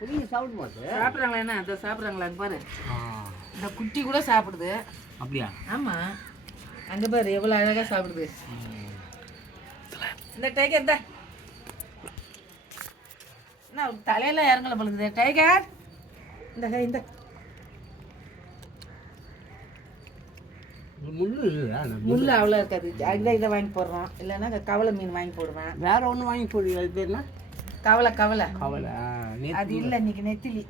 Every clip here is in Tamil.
புளிங்க சாப்பிட மாட்டேன் சாப்பிட்றாங்களா என்ன? அதை சாப்பிட்றாங்களான்னு பாரு. இந்த குட்டி கூட சாப்பிடுது. அப்படியா? ஆமாம் அங்கே பாரு எவ்வளோ அழகாக சாப்பிடுது. இந்த டைகர் இந்த. என்ன தலையில இறங்கல பழுகுது டைகர் இந்த இந்த. முள் அவ்வளோ இருக்காது? அந்த இதை வாங்கி போடுறோம். இல்லைன்னா கவலை மீன் வாங்கி போடுவேன். வேற ஒன்று வாங்கி போடுவீங்க அது பேர் என்ன? கவலை கவலை. கவலை. அது இல்லை இன்னைக்கு நெத்திலி.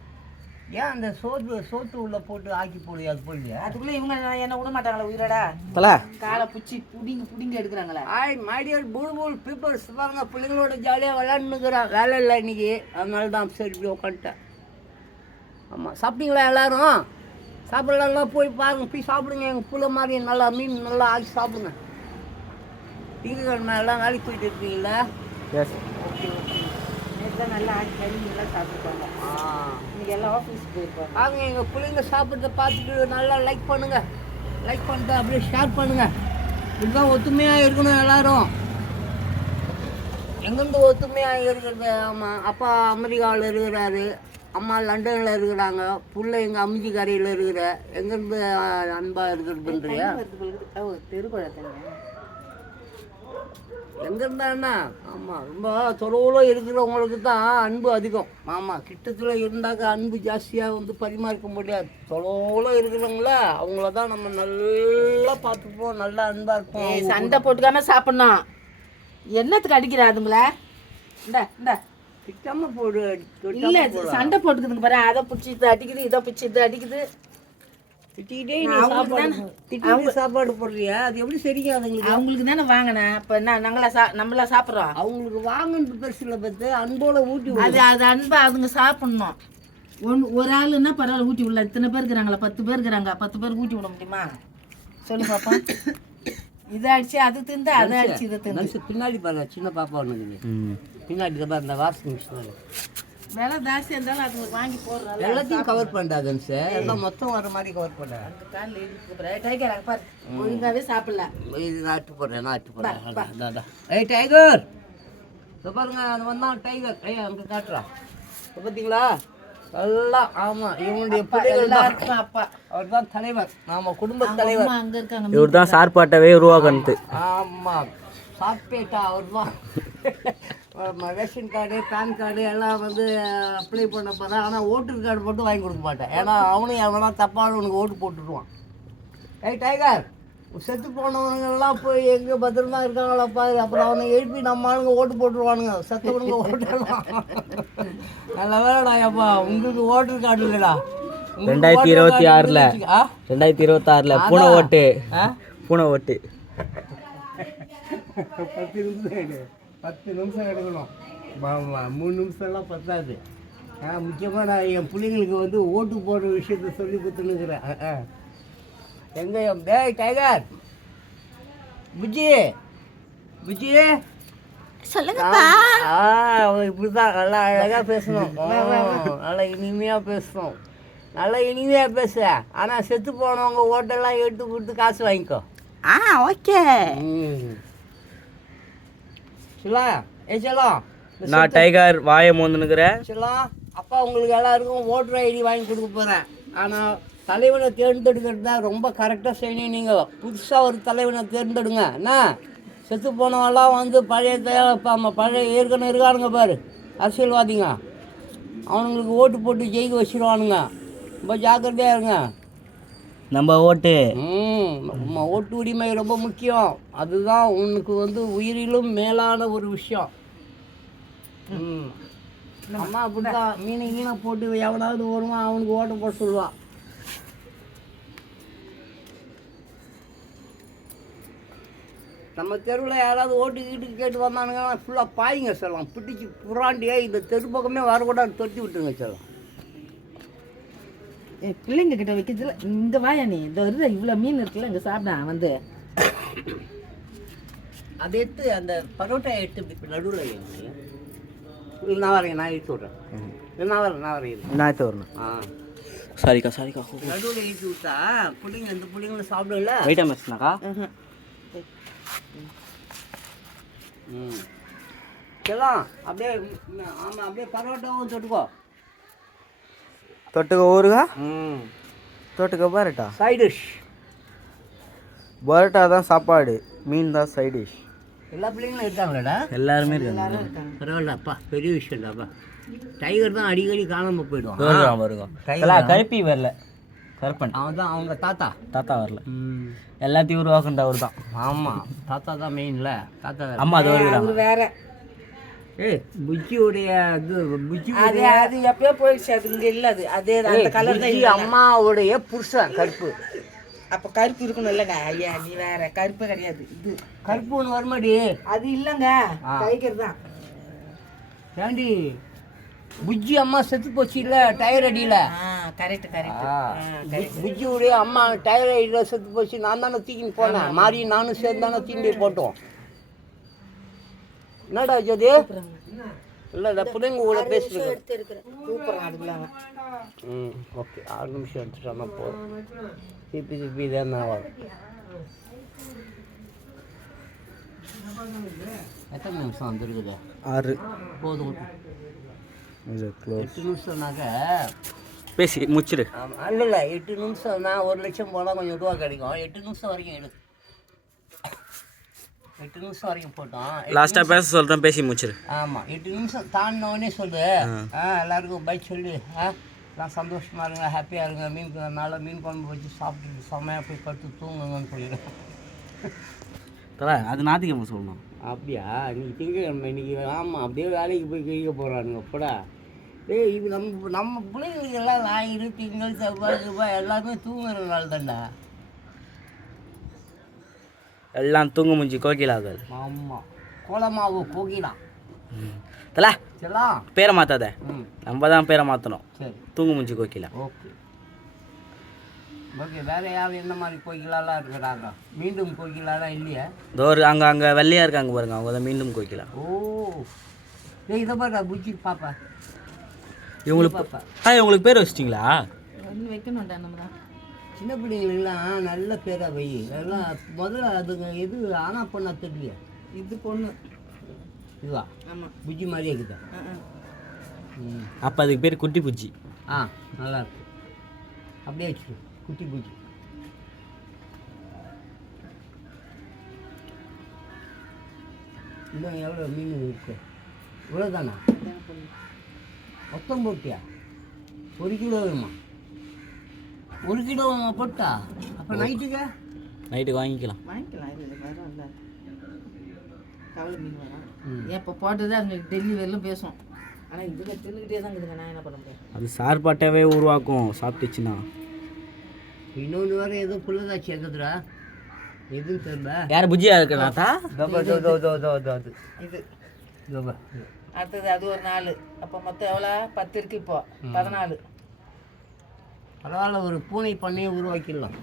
ஏன் அந்த சோத்து சோத்து உள்ள போட்டு ஆக்கி போடுவியா அது போடலையா அதுக்குள்ளே இவங்க என்ன விட மாட்டாங்களா உயிரோடா? தல. காலை பிடிச்சி புடிங்கி புடிங்கி எடுக்கிறாங்களா. ஹாய் மைடியர் பூல் பூல் பீப்புள்ஸ் பாருங்க பிள்ளைங்களோட ஜாலியாக விளையாண்டுக்கிறேன் வேலை இல்லை இன்னைக்கு. அதனால தான் சரி இப்படி உட்காந்துட்டேன் ஆமாம் சாப்பிட்டீங்களா எல்லாரும்? சாப்பிடலாம் போய் பாருங்க போய் சாப்பிடுங்க. எங்கள் புள்ள மாதிரி நல்லா மீன் நல்லா ஆக்கி சாப்பிடுங்க. திங்கக்கிழமை எல்லாம் வேலைக்கு போயிட்டு இருக்கீங்களா எஸ் தான் நல்லா ஆடி கறி எல்லாம் சாப்பிட்டுப்பாங்க இன்னைக்கு எல்லாம் ஆஃபீஸ் போயிருப்பாங்க வாங்க எங்கள் பிள்ளைங்க சாப்பிட்றத பார்த்துட்டு நல்லா லைக் பண்ணுங்க. லைக் பண்ணிட்டு அப்படியே ஷேர் பண்ணுங்க. இதுதான் ஒத்துமையாக இருக்கணும் எல்லாரும். எங்கேருந்து ஒத்துமையாக இருக்கிறது? ஆமாம் அப்பா அமெரிக்காவில் இருக்கிறாரு. அம்மா லண்டனில் இருக்கிறாங்க. புள்ள எங்கள் அம்மிச்சிக்கரையில் இருக்கிற. எங்கேருந்து அன்பாக இருக்கிறதுன்றியா? தெருக்குழந்தைங்க எங்கே இருந்தா ஆமாம் ரொம்ப தொலைவில் இருக்கிறவங்களுக்கு தான் அன்பு அதிகம். ஆமாம் கிட்டத்தில் இருந்தாக்க அன்பு ஜாஸ்தியாக வந்து பரிமாறிக்க முடியாது. தொலைவில் இருக்கிறவங்கள அவங்கள தான் நம்ம நல்லா பார்த்துப்போம் நல்லா அன்பாக இருப்போம். சண்டை போட்டுக்காம சாப்பிடணும். என்னத்துக்கு அடிக்கிற அதுங்கள? இந்த இந்த. திட்டாம போடு இல்ல சண்டை போட்டுக்குதுங்க பாரு அதை பிடிச்சி இது அடிக்குது இதை பிடிச்சி இது அடிக்குது. நீ சாப்பாடு போடுறியா? அது எப்படி சரிங்க அதுங்களுக்கு அவங்களுக்கு தானே வாங்கினேன் இப்போ என்ன நாங்களா சா நம்மளா சாப்பிட்றோம். அவங்களுக்கு வாங்கன்னு பெருசுல பார்த்து அன்போட ஊட்டி விடு. அது அது அன்பா அதுங்க சாப்பிடணும். ஒன் ஒரு ஆளுன்னா பரவாயில்ல ஊட்டி விடல. இத்தனை பேர் இருக்கிறாங்களா? பத்து பேர் இருக்கிறாங்க. பத்து பேர் ஊட்டி விட முடியுமா? சொல்லு பாப்பா. இதை அடிச்சு அது திந்து அதை அடிச்சு இதை திந்து பின்னாடி பாருங்க சின்ன பாப்பா ஒன்று ம். பின்னாடி தான் இந்த வாஷிங் மிஷின் விலை ஜாஸ்தியாக இருந்தாலும் அது வாங்கி போடுறாங்க எல்லாத்தையும் கவர் பண்ணாதன் சார். எல்லாம் மொத்தம் வர மாதிரி கவர் பண்ண. அந்த கால் லேடிஸ்க்கு டைகர் அங்கே பாரு. ஒழுங்காவே சாப்பிடல. இது நாட்டு போடுறேன் நாட்டு போடுறேன். ஏய் டைகர் பாருங்க அது வந்தான் டைகர் ஏய் அங்கே காட்டுறா. இப்போ பார்த்தீங்களா எல்லாம் ஆமாம் இவனுடைய பிள்ளைகள் தான். அப்பா. அவர் தான் தலைவர் ஆமாம் குடும்ப தலைவர். அங்கே இருக்காங்க இவர் தான் சார்பாட்டவே உருவாக்கணுது ஆமாம் சாப்பிட்டா அவர் தான் ரேஷன் கார்டு பேன் கார்டு எல்லாம் வந்து அப்ளை பண்ண போகிறேன் ஆனால் ஓட்டர் கார்டு மட்டும் வாங்கி கொடுக்க மாட்டேன். ஏன்னா அவனும் எவனா தப்பான உனக்கு ஓட்டு போட்டுடுவான் ஏய் டைகர் செத்து போனவனுங்கெல்லாம் போய் எங்கே பத்திரமா இருக்காங்களா பாரு அப்புறம் அவனை எழுப்பி நம்ம ஆளுங்க ஓட்டு போட்டுருவானுங்க. செத்தவனுங்க ஓட்டலாம் நல்ல வேலைடா அப்பா உங்களுக்கு ஓட்டர் கார்டு இல்லைடா. ரெண்டாயிரத்தி இருபத்தி ஆறுல. ரெண்டாயிரத்தி இருபத்தாறுல பூனை ஓட்டு. ஆ? பூனை ஓட்டு. பத்து நிமிஷம் எடுக்கணும். ஆமா மூணு நிமிஷம்லாம் பத்தாது. ஆ முக்கியமாக நான் என் பிள்ளைங்களுக்கு வந்து ஓட்டு போடுற விஷயத்த சொல்லி கொடுத்துனுக்குறேன் எங்க என் டேய் டைகர். புஜ்ஜி. புஜ்ஜி. சொல்லுங்கப்பா. ஆ அவன் இப்படி தான் நல்லா அழகாக பேசணும். ஆ, நல்லா இனிமையாக பேசணும். நல்லா இனிமையாக பேச. ஆனால் செத்து போனவங்க ஓட்டெல்லாம் எடுத்து கொடுத்து காசு வாங்கிக்கோ. ஆ ஓகே. சிலா ஏ செல்லம் நான் டைகர் வாயை மோந்துனுக்குறேன் செல்லம் அப்பா உங்களுக்கு எல்லாருக்கும் ஓட்டர் ஐடி வாங்கி கொடுக்க போகிறேன் ஆனால் தலைவனை தேர்ந்தெடுக்கிறது தான் ரொம்ப கரெக்டாக செய்யணும் நீங்கள் புதுசாக ஒரு தலைவனை தேர்ந்தெடுங்க. என்ன? செத்து போனவெல்லாம் வந்து பழைய நம்ம பழைய ஏற்கனவே இருக்கானுங்க பாரு. அரசியல்வாதிங்க. அவனுங்களுக்கு ஓட்டு போட்டு ஜெயிக்க வச்சிருவானுங்க. ரொம்ப ஜாக்கிரதையாக இருங்க. நம்ம ஓட்டு. நம்ம ஓட்டு உரிமை ரொம்ப முக்கியம். அதுதான் உனக்கு வந்து உயிரிலும் மேலான ஒரு விஷயம். ம். அம்மா அப்படிதான் மீனை கீழே போட்டு எவனாவது வருவான் அவனுக்கு ஓட்ட போட சொல்லுவான் நம்ம தெருவில் யாராவது ஓட்டு கீட்டு கேட்டு வந்தானுங்கன்னா ஃபுல்லாக பாய்ங்க செல்லம். பிடிச்சி புறாண்டியே இந்த தெரு பக்கமே வரக்கூடாது தொட்டி விட்டுருங்க செல்லம். பிள்ளைங்க கிட்ட வைக்கிறதுல இங்க வாயா நீ? இந்த வருது இவ்வளோ மீன் இருக்குல்ல இங்க சாப்பிட வந்து. அதை எடுத்து அந்த பரோட்டா எடுத்து இப்படி நடுவில் வைங்க. நான் வரேன் நான் எடுத்து விட்றேன். நான் வரேன் நான் வரேன். நான் வரணும் ஆ. சாரிக்கா சாரிக்கா நடுவில் ஏற்றி விட்டா பிள்ளைங்க இந்த பிள்ளைங்களும் சாப்பிடல வெயிட்டா மேட்ச்னாக்கா ம். செல்லாம் அப்படியே ஆமாம் அப்படியே பரோட்டாவும் தொட்டுக்கோ. தொட்டுக்க ஊறுகா? ம். தொட்டுக்க பரோட்டா? சைடிஷ் பரோட்டா தான் சாப்பாடு மீன் தான் சைட் டிஷ் எல்லா பிள்ளைங்களும் இருக்காங்களாடா? எல்லாருமே இருக்காங்க. பரவாயில்லப்பா பெரிய விஷயம்டாப்பா டைகர் தான் அடிக்கடி காணாம போயிடுவான். வருவான் வருவான். எல்லாம் கருப்பி வரல. கருப்பன். அவன் தான் அவங்க தாத்தா. தாத்தா வரல. ம். எல்லாத்தையும் உருவாக்குன்ற அவர் தான் ஆமாம் தாத்தா தான் மெயின்ல தாத்தா. அம்மா அது வருகிறாங்க அது வேற. ஏய் புஜ்ஜியுடைய இது புஜ்ஜி அது அது எப்பயோ போயிடுச்சு. அது இங்க இல்ல அது அதே அந்த கலர் தான் அம்மாவுடைய புருஷன் கருப்பு. அப்ப கருப்பு இருக்கணும் இல்லங்க. ஐயா நீ வேற. கருப்பு கிடையாது. இது. கருப்பு ஒன்று வருமாடி அது இல்லங்க. டைகர் தான். ஏண்டி? புஜ்ஜி அம்மா செத்து போச்சு இல்ல டயர் அடியில? கரெக்ட் கரெக்ட் புஜ்- புஜ்ஜியுடைய அம்மா டயர் அடியில செத்து போச்சு. நான் தானே தூக்கின்னு போனேன். மாறி நானும் சேர்ந்து தானே தீண்டி போட்டோம். என்னடா ஜோதி இல்லை பிள்ளைங்க கூட அதுக்குள்ள. ம் ஓகே. ஆறு நிமிஷம் எடுத்துட்டோம்னா போதும் திருப்பி திருப்பி இதான் வரும் எத்தனை நிமிஷம் வந்துருக்குது? ஆறு. போதும் எட்டு நிமிஷம்னாக்க பேசி முச்சிடு இல்ல இல்லை. எட்டு நிமிஷம்னா ஒரு லட்சம் போனால் கொஞ்சம் ரூபா கிடைக்கும். எட்டு நிமிஷம் வரைக்கும் எடு எட்டு நிமிஷம் வரைக்கும் போட்டோம். லாஸ்ட்டாக பேச சொல்கிறேன் பேசி முச்சிரு ஆமாம் எட்டு நிமிஷம் தாண்டினோடனே சொல்லு. ஆ. எல்லாருக்கும் பை சொல்லு. ஆ நான் சந்தோஷமாக இருங்க ஹாப்பியாக இருங்க. மீன் நல்லா மீன் குழம்பு வச்சு சாப்பிட்டுட்டு செம்மையாக போய் படுத்து தூங்குங்கன்னு சொல்லிடுறேன். தல அது ஞாத்திக்கிழமை சொல்லணும். அப்படியா? இன்னைக்கு திங்கக்கிழமை இன்னைக்கு ஆமாம் அப்படியே வேலைக்கு போய் கிழிக்க போகிறானுங்க அப்படா ஏய் இது நம்ம நம்ம பிள்ளைங்களுக்கு எல்லாம் ஞாயிறு திங்கள் செவ்வாய் செவ்வாய் எல்லாமே தூங்குற நாள் தான்டா எல்லாம் தூங்க முஞ்சி கோகிலாக்கள். ஆமாம் கோலமாவு போகிலாம் தல பேரை மாற்றாத நம்ம தான் பேரை மாற்றணும் சரி. தூங்க முஞ்சி கோகிலா. ஓகே. ஓகே வேற யார் என்ன மாதிரி கோயிலாலாம் இருக்கிறாங்க? மீண்டும் கோயிலாலாம் இல்லையா? தோறு அங்கே அங்கே வெள்ளையாக இருக்காங்க பாருங்க அவங்க தான் மீண்டும் கோகிலா. ஓ. ஏய் இதை பாரு புஜ்ஜி பாப்பா. இவங்களுக்கு ஆ இவங்களுக்கு பேர் வச்சிட்டிங்களா? வைக்கணும்டா நம்ம தான். சின்ன பிள்ளைங்களுக்கெல்லாம் நல்ல பேரா வை. எல்லாம் முதல்ல அதுங்க எது ஆனா பண்ணா தெரியல. இது பொண்ணு. இதுவா? ஆமா. புஜ்ஜி மாதிரியே இருக்குதா. ம். அப்போ அதுக்கு பேர் குட்டி பூச்சி ஆ நல்லா இருக்கு. அப்படியே வச்சிரு குட்டி பூச்சி இன்னும் எவ்வளோ மீன் இருக்கு? இவ்வளோதானா. மொத்தம் போட்டியா? ஒரு கிலோ வேணுமா? ஒரு கிலோ போட்டா? அப்போ நைட்டுக்கு நைட்டுக்கு வாங்கிக்கலாம். வாங்கிக்கலாம் இது வரும் இல்லை. கவலை மீன் வரும். இப்போ போட்டது அங்கே டெல்லி வரலும் பேசும். ஆனால் இதுங்க தின்னுக்கிட்டே தான் இருக்குதுங்க நான் என்ன பண்ண முடியும்? அது சார்பாட்டாவே உருவாக்கும் சாப்பிட்டுச்சுன்னா. இன்னொன்று வேறு ஏதோ புள்ளதாச்சி எதுக்குதுடா எதுன்னு தெரியல. யார் புஜ்ஜியா அது இது. அடுத்தது அது ஒரு நாலு. அப்போ மொத்தம் எவ்வளோ? பத்து இருக்கு இப்போ. பதினாலு. பரவாயில்ல ஒரு பூனை பண்ணையை உருவாக்கிடலாம்.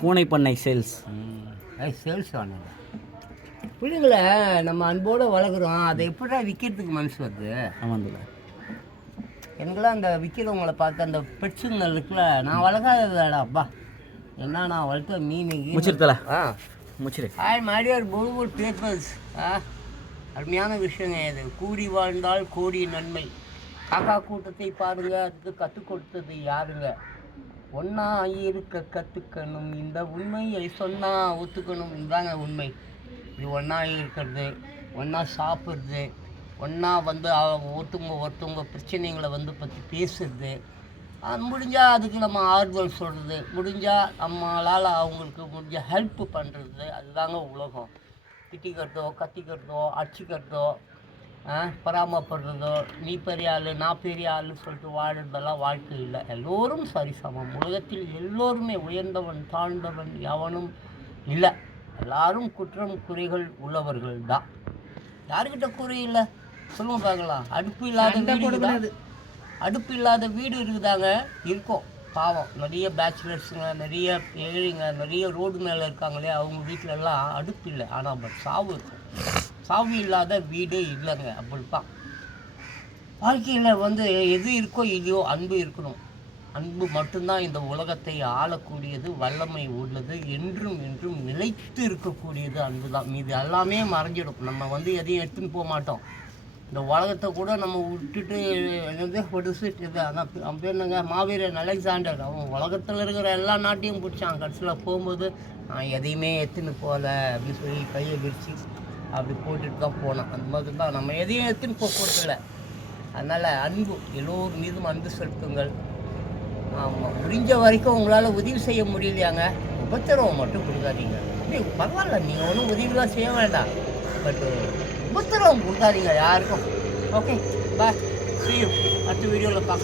பூனை பண்ணை சேல்ஸ் அது சேல்ஸ் ஆனது பிள்ளைங்கள நம்ம அன்போடு வளர்க்குறோம். அதை எப்படா விற்கிறதுக்கு மனசு வருது? ஆமாம் எனக்குலாம் அந்த விற்கிறவங்கள பார்த்து அந்த பெட்ஸுங்க இருக்குல்ல நான் வளர்க்காததாடா அப்பா. என்ன நான் வளர்த்த மீன் முச்சிருத்தல. ஆ. முச்சிரு. ஹாய் மாடியார் பொழுவூர் பேப்பர்ஸ் ஆ. அருமையான விஷயங்க இது. கூடி வாழ்ந்தால் கோடி நன்மை. காக்கா கூட்டத்தை பாருங்க அதுக்கு கற்றுக் கொடுத்தது யாருங்க? ஒன்றா இருக்க கற்றுக்கணும் இந்த உண்மையை சொன்னா ஒத்துக்கணும் இதுதாங்க உண்மை. இது ஒன்றா இருக்கிறது ஒன்றா சாப்பிட்றது ஒன்றா வந்து ஒருத்தவங்க ஒருத்தவங்க பிரச்சனைகளை வந்து பற்றி பேசுறது. முடிஞ்சால் அதுக்கு நம்ம ஆறுதல் சொல்கிறது முடிஞ்சால் நம்மளால் அவங்களுக்கு முடிஞ்ச ஹெல்ப் பண்ணுறது அதுதாங்க உலகம். திட்டிக்கிறதோ கத்திக்கிறதோ அடிச்சிக்கிறதோ பராமப்படுறதோ நீ பெரிய ஆள் நான் பெரிய ஆள்னு சொல்லிட்டு வாழுறதெல்லாம் வாழ்க்கை இல்லை. எல்லோரும் சரிசமம் உலகத்தில் எல்லோருமே உயர்ந்தவன் தாழ்ந்தவன் எவனும் இல்லை. எல்லாரும் குற்றம் குறைகள் உள்ளவர்கள் தான். யாருக்கிட்ட குறை இல்லை? சொல்லுங்க பார்க்கலாம். அடுப்பு இல்லாத வீடு? அடுப்பு இல்லாத வீடு இருக்குதாங்க? இருக்கும். பாவம். நிறைய பேச்சுலர்ஸுங்க நிறைய ஏழைங்க நிறைய ரோடு மேலே இருக்காங்களே அவங்க வீட்டில எல்லாம் அடுப்பு இல்லை. ஆனால் பட் சாவு இருக்கும். சாவு இல்லாத வீடே இல்லைங்க அப்படித்தான் வாழ்க்கையில் வந்து எது இருக்கோ இல்லையோ அன்பு இருக்கணும். அன்பு மட்டும்தான் இந்த உலகத்தை ஆளக்கூடியது வல்லமை உள்ளது என்றும் என்றும் நிலைத்து இருக்கக்கூடியது அன்பு தான் மீது எல்லாமே மறைஞ்சிடும். நம்ம வந்து எதையும் எடுத்துன்னு போக மாட்டோம். இந்த உலகத்தை கூட நம்ம விட்டுட்டு என்னது படிச்சுட்டு அதான் பேர் என்னங்க? மாவீரன் அலெக்சாண்டர். அவன் உலகத்தில் இருக்கிற எல்லா நாட்டையும் பிடிச்சான். கடைசியில் போகும்போது நான் எதையுமே எடுத்துன்னு போகல அப்படின்னு சொல்லி கையை விரிச்சு அப்படி போட்டுட்டு தான் போனேன் அந்த மாதிரி தான் நம்ம எதையும் எடுத்துன்னு போக போகிறதில்ல அதனால் அன்பு எல்லோர் மீதும் அன்பு செலுத்துங்கள். ஆமாம் முடிஞ்ச வரைக்கும் உங்களால் உதவி செய்ய முடியலையாங்க. உபத்திரவம் மட்டும் கொடுக்காதீங்க. டேய், பரவாயில்ல நீங்கள் ஒன்றும் உதவிலாம் செய்ய வேண்டாம். பட் உபத்திரவம் கொடுக்காதீங்க யாருக்கும். ஓகே பாய் சீ அடுத்த வீடியோவில் பார்க்கலாம்.